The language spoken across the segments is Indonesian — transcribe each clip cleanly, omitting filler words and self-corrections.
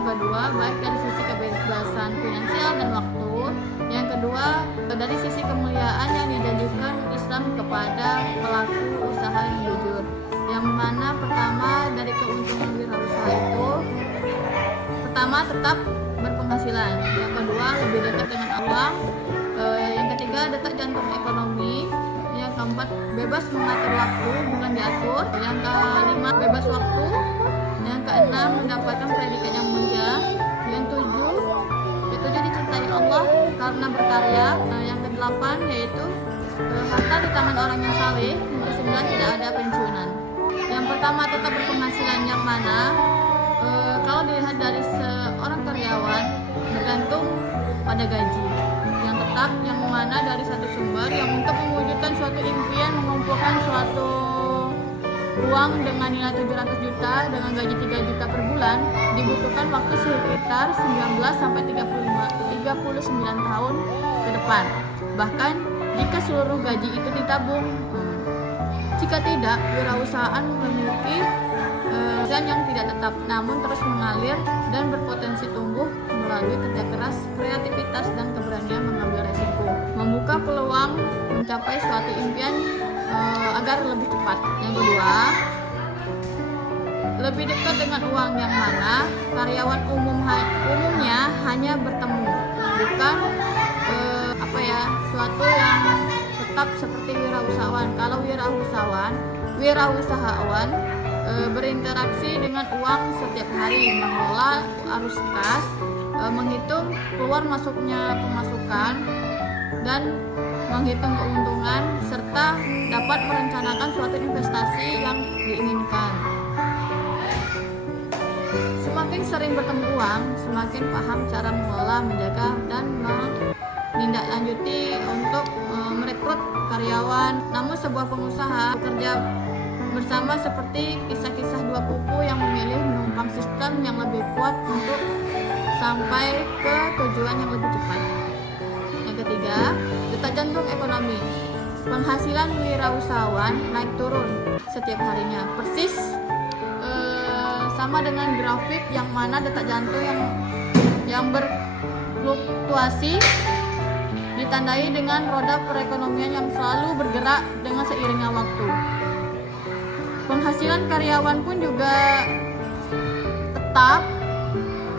Yang kedua, baik dari sisi kebebasan finansial dan waktu. Yang kedua, dari sisi kemuliaan yang dijanjikan Islam kepada pelaku usaha yang jujur. Yang mana pertama dari keuntungan wirausaha itu, pertama tetap berpenghasilan. Yang kedua, lebih dekat dengan Allah. Yang ketiga, detak jantung ekonomi. Yang keempat, bebas mengatur waktu, bukan diatur. Yang kelima, bebas waktu. Yang keenam, mendapatkan predikat yang mulia. Yang ketujuh dicintai Allah karena berkarya. Yang kedelapan yaitu harta di tangan orang yang saleh. Yang kesembilan, tidak ada pensiunan. Yang pertama, tetap berpenghasilan, yang mana kalau dilihat dari seorang karyawan bergantung pada gaji yang tetap, yang mana dari satu sumber yang untuk mewujudkan suatu impian mengumpulkan suatu uang dengan nilai 700 juta dengan gaji 3 juta per bulan dibutuhkan waktu sekitar 19 sampai 39 tahun ke depan. Bahkan jika seluruh gaji itu ditabung. Jika tidak, wirausahaan memiliki yang tidak tetap namun terus mengalir dan berpotensi tumbuh melalui kerja keras, kreativitas, dan keberanian mengambil resiko, membuka peluang mencapai suatu impian agar lebih cepat. Yang kedua, lebih dekat dengan uang, yang mana karyawan umumnya hanya bertemu, bukan suatu yang tetap seperti wirausahawan. Kalau wirausahawan berinteraksi dengan uang setiap hari, mengelola arus kas, menghitung keluar masuknya pemasukan, dan menghitung keuntungan, serta dapat merencanakan suatu investasi yang diinginkan. Semakin sering bertemu uang, semakin paham cara mengelola, menjaga, dan menindaklanjuti untuk merekrut karyawan. Namun sebuah pengusaha bekerja bersama seperti kisah-kisah dua kuku yang memilih menumpang sistem yang lebih kuat untuk sampai ke tujuan yang lebih cepat. Yang ketiga, detak jantung ekonomi. Penghasilan wirausahawan naik turun setiap harinya, persis sama dengan grafik yang mana detak jantung yang berfluktuasi ditandai dengan roda perekonomian yang selalu bergerak dengan seiringnya waktu. Penghasilan karyawan pun juga tetap.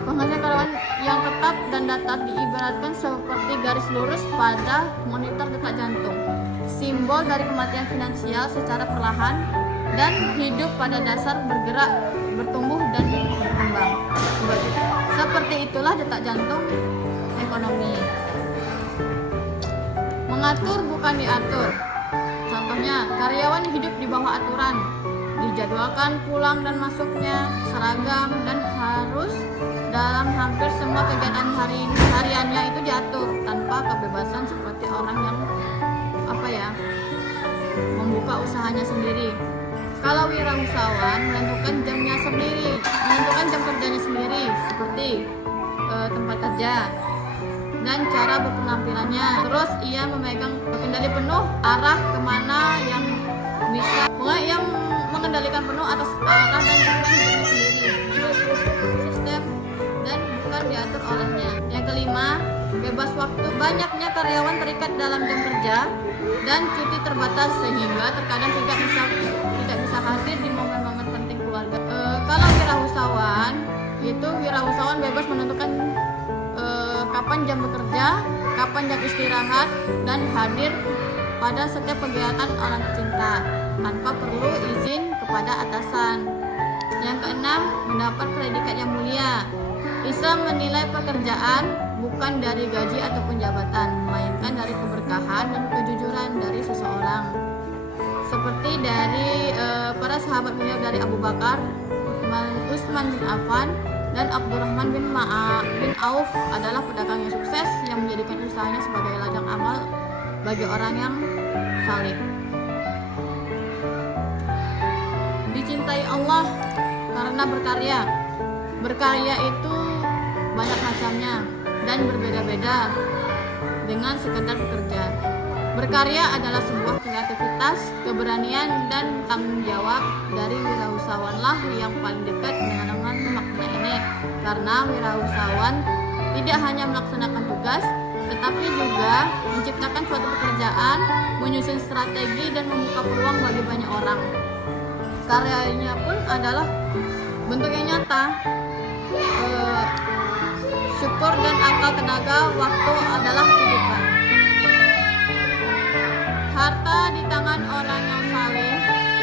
Penghasilan karyawan yang tetap dan datar diibaratkan seperti garis lurus pada monitor detak jantung, simbol dari kematian finansial secara perlahan dan hidup pada dasar bergerak, bertumbuh, dan berkembang. Seperti itulah detak jantung ekonomi. Mengatur bukan diatur. Contohnya, karyawan hidup di bawah aturan, dijadwalkan pulang dan masuknya seragam, dan harus dalam hampir semua kegiatan hariannya itu diatur tanpa kebebasan seperti orang yang membuka usahanya sendiri. Kalau wirausahawan menentukan jamnya sendiri, menentukan jam kerjanya sendiri, seperti tempat kerja dan cara berpenampilannya. Terus ia memegang kendali penuh arah kemana yang bisa, yang mengendalikan penuh atas arah dan tujuan dirinya sendiri, sistem, dan bukan diatur olehnya. Yang kelima, bebas waktu. Banyaknya karyawan terikat dalam jam kerja dan cuti terbatas sehingga terkadang tidak bisa hadir di momen-momen penting keluarga. Kalau wirausahawan bebas menentukan kapan jam bekerja, kapan jam istirahat, dan hadir pada setiap kegiatan orang tercinta tanpa perlu izin kepada atasan. Yang keenam, mendapat predikat yang mulia. Islam menilai pekerjaan bukan dari gaji ataupun jabatan, melainkan dari keberkahan dan kejujuran dari seseorang. Seperti dari para sahabat mulia dari Abu Bakar, Utsman bin Affan, dan Abdurrahman bin Auf adalah pedagang yang sukses yang menjadikan usahanya sebagai ladang amal bagi orang yang saleh. Dicintai Allah karena berkarya. Berkarya itu banyak macamnya dan berbeda-beda dengan sekedar bekerja. Berkarya adalah sebuah kreativitas, keberanian, dan tanggung jawab dari wirausahawanlah yang paling dekat dengan makna ini. karena wirausahawan tidak hanya melaksanakan tugas, tetapi juga menciptakan suatu pekerjaan, menyusun strategi, dan membuka peluang bagi banyak orang. Karyanya pun adalah bentuk yang nyata. Syukur dan akal, tenaga, waktu adalah kehidupan. Harta di tangan orang yang saleh,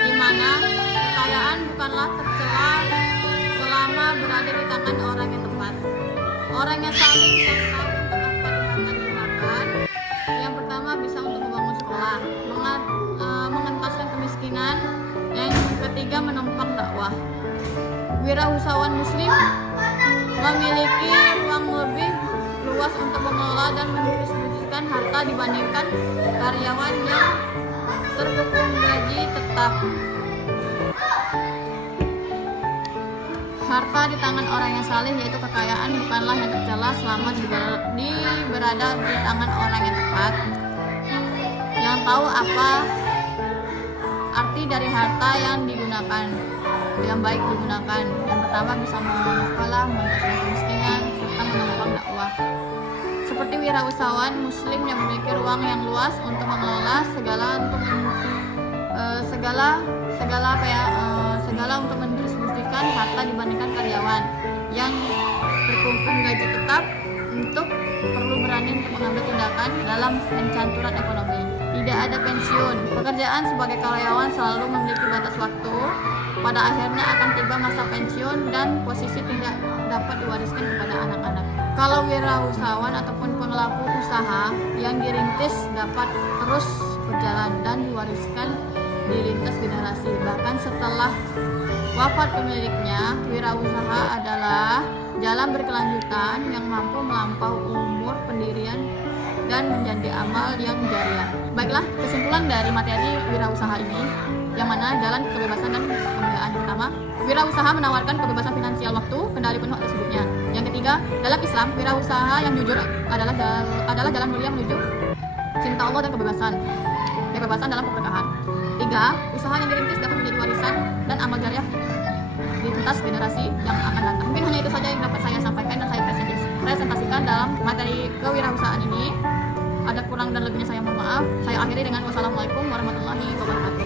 di mana kekayaan bukanlah tercela selama berada di tangan orang yang tepat. Orang yang saleh yang tahu untuk apa harta digunakan. Yang pertama bisa untuk membangun sekolah, mengentaskan kemiskinan. Yang ketiga menopang dakwah. Wirausahawan muslim memiliki ruang lebih luas untuk mengelola dan mendistribusikan harta dibandingkan karyawan yang terkepung gaji tetap. Harta di tangan orang yang saleh, yaitu kekayaan bukanlah yang tercela selama berada di tangan orang yang tepat, yang tahu apa arti dari harta yang digunakan, yang baik digunakan. Yang pertama bisa membangun sekolah, mengentaskan kemiskinan, serta menopang dakwah. Seperti wirausahawan muslim yang memiliki ruang yang luas untuk mengelola segala untuk mendistribusikan harta dibandingkan karyawan yang terkungkung gaji tetap untuk perlu berani untuk mengambil tindakan dalam pencanturan ekonomi. Tidak ada pensiun. Pekerjaan sebagai karyawan selalu memiliki batas waktu. Pada akhirnya akan tiba masa pensiun dan posisi tidak dapat diwariskan kepada anak-anak. Kalau wirausahawan ataupun pelaku usaha yang dirintis dapat terus berjalan dan diwariskan di lintas generasi. Bahkan setelah wafat pemiliknya, wirausaha adalah jalan berkelanjutan yang mampu melampaui umur pendirian dan menjadi amal yang jariah. Baiklah, kesimpulan dari materi wirausaha ini, yang mana jalan kebebasan dan kemuliaan. Yang pertama, wirausaha menawarkan kebebasan finansial waktu, kendali penuh atas hidupnya. Yang ketiga, dalam Islam, wirausaha yang jujur adalah jalan mulia menuju cinta Allah dan kebebasan dalam keberkahan. 3. Usaha yang dirintis dapat menjadi warisan dan amal jariah di lintas generasi yang akan datang. Mungkin hanya itu saja yang dapat saya sampaikan dan saya presentasikan dalam materi kewirausahaan ini. Ada kurang dan lebihnya saya mohon maaf. Saya akhiri dengan wassalamualaikum warahmatullahi wabarakatuh.